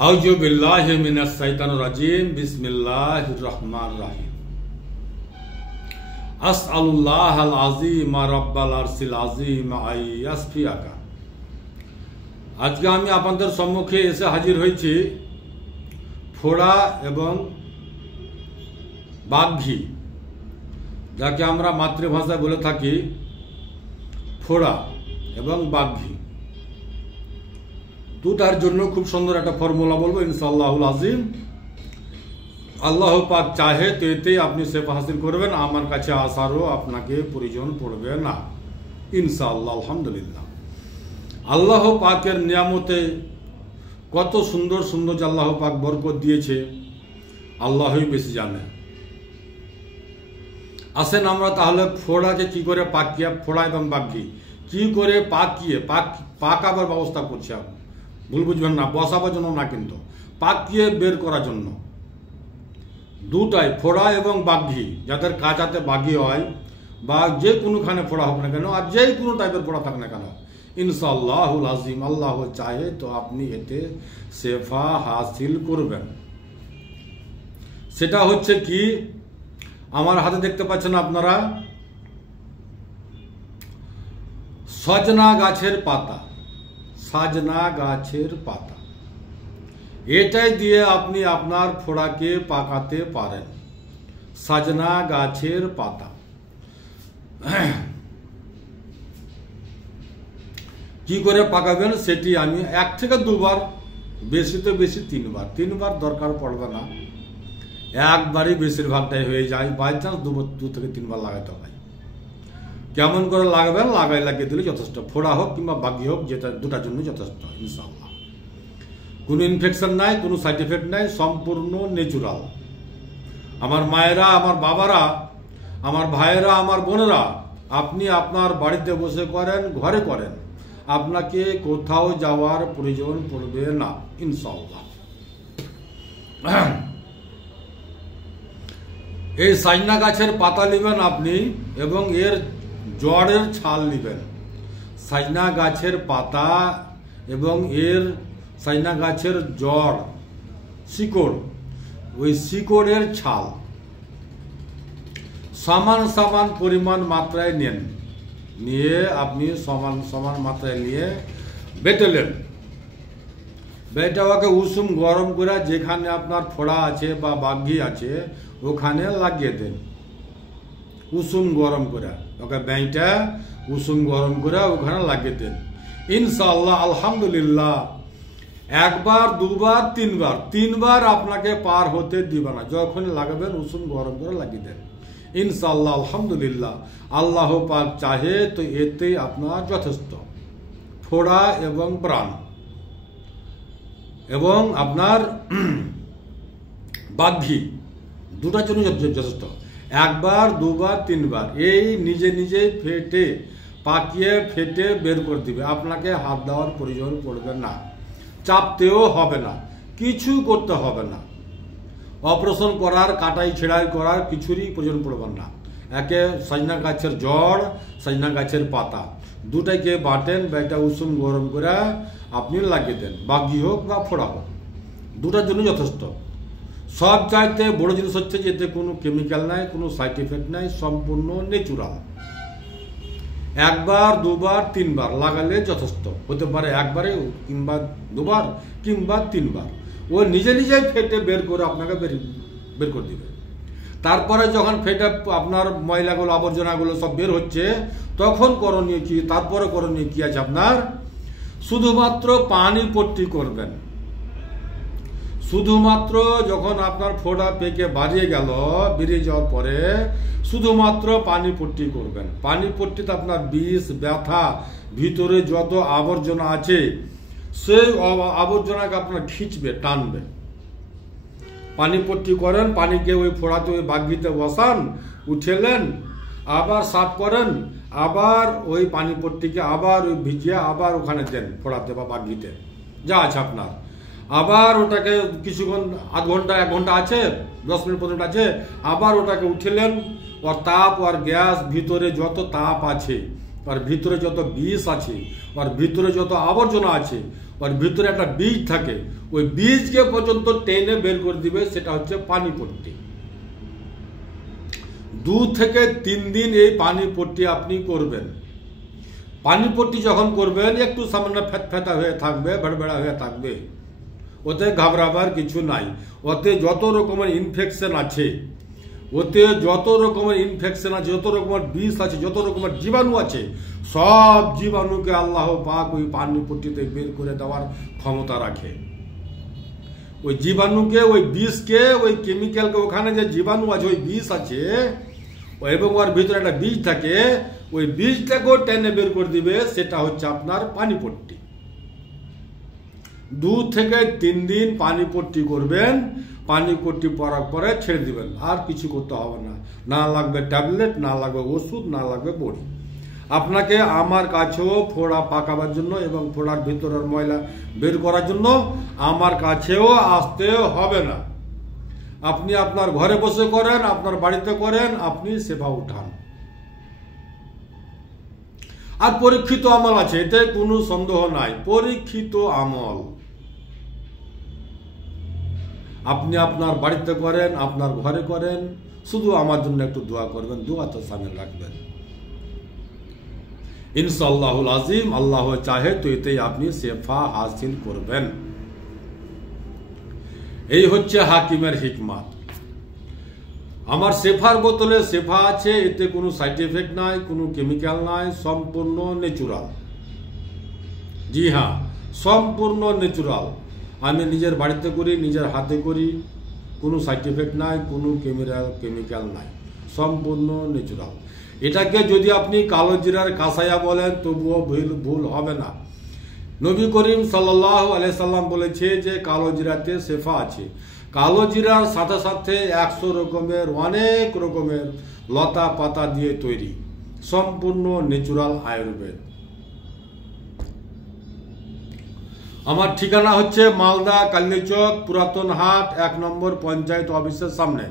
আউযু বিল্লাহি মিনাশ শাইতানির রাজিম। বিসমিল্লাহির রহমানির রহিম। আসআলুল্লাহাল আযীম রাব্বাল আরশিল আযীম আইয়াসফিয়াকা। আজকে আমি আপনাদের সম্মুখে এসে হাজির হয়েছি ফোড়া এবং বাঘি, যাকে আমরা মাতৃভাষায় বলে থাকি ফোড়া এবং বাঘি। দুটার জন্য খুব সুন্দর একটা ফর্মুলা বলবো ইনশাআল্লাহুল আযীম। আল্লাহ পাক চাহে তো এতেই আপনি সেফা হাসিল করবেন, আমার কাছে আসারও আপনাকে প্রয়োজন পড়বে না ইনশাআল্লাহ। আলহামদুলিল্লাহ, আল্লাহ পাকের নিয়ামতে কত সুন্দর সুন্দর যে আল্লাহ পাক বরকত দিয়েছে আল্লাহই বেশি জানে। আসেন আমরা তাহলে ফোড়াকে কি করে পাকিয়ে, ফোড়া এবং বাঘি কি করে পাকিয়ে পাকাবার ব্যবস্থা করছি। ভুল বুঝবেন না, বসাবার জন্য না, কিন্তু পাকিয়ে বের করার জন্য। দুটাই ফোড়া এবং বাঘি, যাদের কাঁচাতে বাঘি হয় বা যে কোনোখানে ফোড়া হোক না কেন, আর যে কোনো টাইপের ফোড়া থাক না কেন, ইনশাআল্লাহুল আযীম আল্লাহ চাহে তো আপনি এতে শেফা হাসিল করবেন। সেটা হচ্ছে কি, আমার হাতে দেখতে পাচ্ছেন আপনারা সজনা গাছের পাতা, সাজনা গাছের পাতা, এটাই দিয়ে আপনি আপনার ফোড়াকে পাকাতে পারেন। সাজনা গাছের পাতা কি করে পাকাবেন সেটি আমি 1 থেকে 2 বার, বেশি তো বেশি 3 বার, 3 বার দরকার পড়বে না, একবারই বেশিরভাগটাই হয়ে যায়। বাই চান্স 2 থেকে 3 বার লাগাতে হয়। কেমন করে লাগাবেন, লাগিয়ে দিলে যথেষ্ট। ফোড়া হোক কিংবা বাঘি হোক, যেটা দুটার জন্য যথেষ্ট ইনশাআল্লাহ। কোনো ইনফেকশন নাই, কোনো সাইড এফেক্ট নাই, সম্পূর্ণ ন্যাচুরাল। আমার মায়েরা, আমার বাবারা, আমার ভাইয়েরা, আমার বোনেরা, আপনি আপনার বাড়িতে বসে করেন, ঘরে করেন, আপনাকে কোথাও যাওয়ার প্রয়োজন পড়বে না ইনশাআল্লাহ। এই সাজনা গাছের পাতা নেবেন আপনি এবং এর জড়ের ছাল নেবেন। সাজনা গাছের পাতা এবং এর সাজনা গাছের জড়, শিকড়, ওই শিকড়ের ছাল সমান সমান পরিমাণ মাত্রায় নেন, নিয়ে আপনি সমান সমান মাত্রায় নিয়ে বেটেলেন। বেটাকে উষুম গরম করে যেখানে আপনার ফোড়া আছে বা বাঘি আছে ওখানে লাগিয়ে দেন। উষুম গরম করে ওকে বেঁটা উষুম গরম করে ওখানে লাগিয়ে দেন ইনশাআল্লাহ। আলহামদুলিল্লাহ, 1 বার 2 বার 3 বার, 3 বার আপনাকে পার হতে দিবে না। যখন লাগাবেন উষুম গরম করে লাগিয়ে দেন ইনশাআল্লাহ। আলহামদুলিল্লাহ, আল্লাহ পাক চাহে তো এতেই আপনার যথেষ্ট। ফোড়া এবং ব্রাণ এবং আপনার বাঘি দুটার জন্য যথেষ্ট। 1 বার 2 বার 3 বার এই নিজে নিজেই ফেটে পাকিয়ে ফেটে বের করে দিবে। আপনাকে হাত দেওয়ার প্রয়োজন পড়বে না, চাপতেও হবে না, কিছু করতে হবে না। অপারেশন করার, কাটাই ছেড়াই করার কিছুরই প্রয়োজন পড়বে না। একে সজনা গাছের জড়, সজনা গাছের পাতা দুটাকে বাটেন, বেটা উষুম গরম করে আপনি লাগিয়ে দেন। বাঘি হোক বা ফোড়া হোক, দুটার জন্য যথেষ্ট। সব চাইতে বড় জিনিস হচ্ছে যে এতে কোনো কেমিক্যাল নাই, কোনো সাইড এফেক্ট নাই, সম্পূর্ণ ন্যাচুরাল। 1 বার 2 বার 3 বার লাগালে যথেষ্ট। হতে পারে 1 বারে কিংবা 2 বার কিংবা 3 বার। ও নিজে নিজেই ফেটে বের করে আপনাকে বের করে দিবে। তারপরে যখন ফেটে আপনার ময়লাগুলো, আবর্জনাগুলো সব বের হচ্ছে, তখন করণীয় কি, তারপরে করণীয় কি আছে আপনার, শুধুমাত্র পানি পট্টি করবেন। শুধুমাত্র যখন আপনার ফোড়া পেকে বেরিয়ে যাওয়ার পরে শুধুমাত্র পানি পট্টি করবেন। পানি পট্টিতে আপনার বিষ, ব্যথা, ভিতরে যত আবর্জনা আছে সেই আবর্জনাকে আপনার খিঁচবে, টানবে। পানি পট্টি করেন, পানিকে ওই ফোড়াতে, ওই বাঘিতে বসান, উঠেলেন, আবার সাফ করেন, আবার ওই পানি পট্টিকে আবার ওই ভিজিয়ে আবার ওখানে দেন ফোড়াতে বা বাঘিতে যা আছে আপনার। আবার ওটাকে কিছুক্ষণ, আধ ঘন্টা 1 ঘন্টা আছে, 10 মিনিট পর্যন্ত আছে, আবার ওটাকে উঠেলেন। ওর তাপ, ওর গ্যাস, ভিতরে যত তাপ আছে ওর ভিতরে যত বিষ আছে, ওর ভিতরে যত আবর্জনা আছে, ওর ভিতরে একটা বীজ থাকে, ওই বীজকে পর্যন্ত টেনে বের করে দিবে। সেটা হচ্ছে পানি পট্টি। 2 থেকে 3 দিন এই পানি পট্টি আপনি করবেন। পানি পট্টি যখন করবেন একটু সামান্য ফ্যাতা হয়ে থাকবে, ভেড়ভেড়া হয়ে থাকবে, ওতে ঘাবড়াবার কিছু নাই। ওতে যত রকমের ইনফেকশন আছে, যত রকমের বিষ আছে, যত রকমের জীবাণু আছে, সব জীবাণুকে আল্লাহ পাক ওই পানি পট্টিতে বের করে দেওয়ার ক্ষমতা রাখে। ওই জীবাণুকে, ওই বিষকে, ওই কেমিক্যালকে, ওখানে যে জীবাণু আছে, ওই বিষ আছে এবং ওর ভিতরে একটা বীজ থাকে, ওই বীজটাকেও টেনে বের করে দিবে। সেটা হচ্ছে আপনার পানি পট্টি। 2 থেকে 3 দিন পানি পট্টি করবেন। পানি পট্টি পরার পরে ছেড়ে দিবেন। আর কিছু করতে হবে না। না লাগবে ট্যাবলেট, না লাগবে ওষুধ, না লাগবে বড়ি। আপনাকে আমার কাছেও ফোড়া পাকাবার জন্য এবং ফোড়ার ভিতরের ময়লা বের করার জন্য আমার কাছেও আসতে হবে না। আপনি আপনার ঘরে বসে করেন, আপনার বাড়িতে করেন, আপনি সেবা উঠান। আর পরীক্ষিত আমল আছে, এতে কোনো সন্দেহ নাই। পরীক্ষিত আমল আপনি আপনার বাড়িতে করেন, আপনার ঘরে করেন। শুধু আমার জন্য একটু দোয়া করবেন, দোয়াতে শামিল রাখবেন। ইনশাআল্লাহুল আজিম, আল্লাহ চাহে তো এতেই আপনি শেফা হাসিল করবেন। এই হচ্ছে হাকিমের হিকমত। আমার শেফার বোতলে শেফা আছে, এতে কোনো সাইড এফেক্ট নাই, কোনো কেমিক্যাল নাই, সম্পূর্ণ ন্যাচুরাল। জি হ্যাঁ, সম্পূর্ণ ন্যাচুরাল। আমি নিজের বাড়িতে করি, নিজের হাতে করি, কোনো সাইড এফেক্ট নাই, কোনো কেমিক্যাল নাই, সম্পূর্ণ ন্যাচুরাল। এটাকে যদি আপনি কালো জিরার কাসায়া বলেন তবুও ভুল হবে না। নবী করিম সাল্লাল্লাহু আলাইহি সাল্লাম বলেছে যে কালো জিরাতে শেফা আছে। কালো জিরার সাথে সাথে 100 রকমের, অনেক রকমের লতা পাতা দিয়ে তৈরি, সম্পূর্ণ ন্যাচুরাল আয়ুর্বেদ। আমার ঠিকানা হচ্ছে মালদা কালীচক পুরাতন হাট 1 নম্বর পঞ্চায়েত অফিসের সামনে।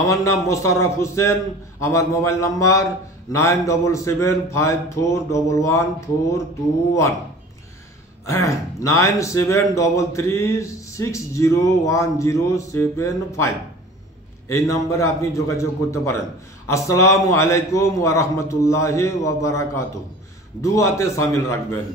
আমার নাম মোশাররফ হোসেন। আমার মোবাইল নাম্বার 9775411421, 9733601075। এই নম্বরে আপনি যোগাযোগ করতে পারেন। আসসালামু আলাইকুম ওয়া রাহমাতুল্লাহি ওয়া বারাকাতুহু। দুআতে শামিল রাখবেন।